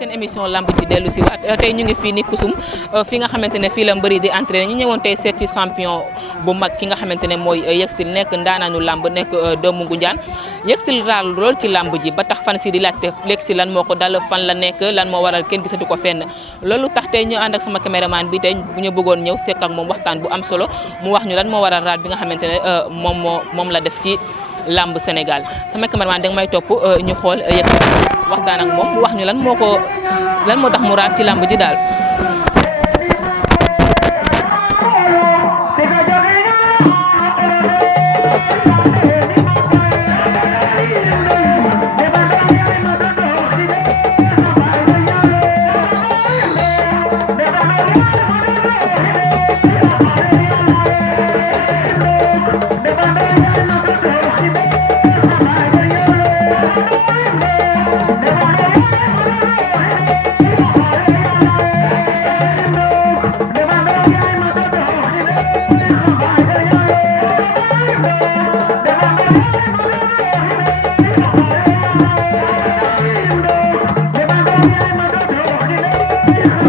seen émission lamb ji dellu si waat tey ñu ngi fii ni Kusum fi nga xamante ne fii la mbëri di entraîné ñu ñëwoon tey seet ci champion bu mag ki nga xamante ne mooy Yeksil nekk ndaanaanu lamb nekk doomu Ngunjaan Yeksil raal lool ci lamb ji ba tax fan si di laajte Yeksil lan moo ko dal fan la nekk lan moo waral kenn gisatu ko fenn loolu tax tey ñu ànd ak sama caméraman bi tey bu ñu bëggoon ñëw sekk ak moom waxtaan bu am solo mu wax ñu lan moo waral raal bi nga xamante ne moom la def ci lamb Sénégal sama caméraman danga may topp ñu xool Yeksil waxtaan ak moom mu wax ñu lan moo tax mu raar ci lamb ji daal.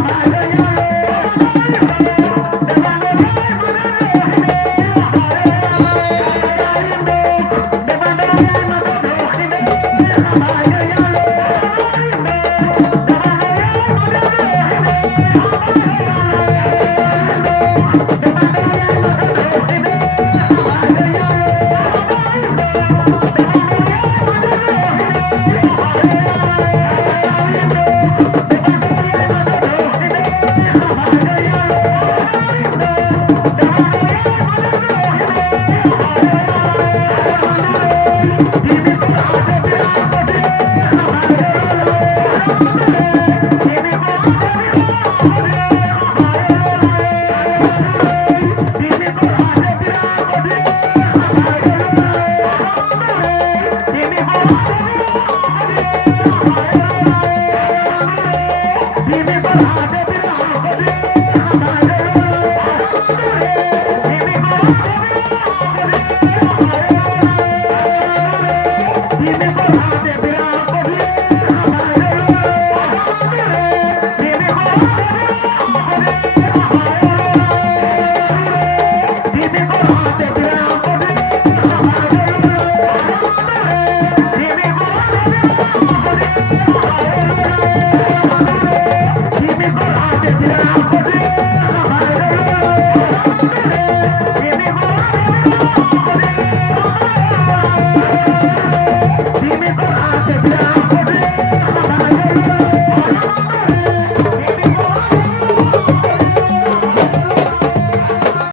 Bye.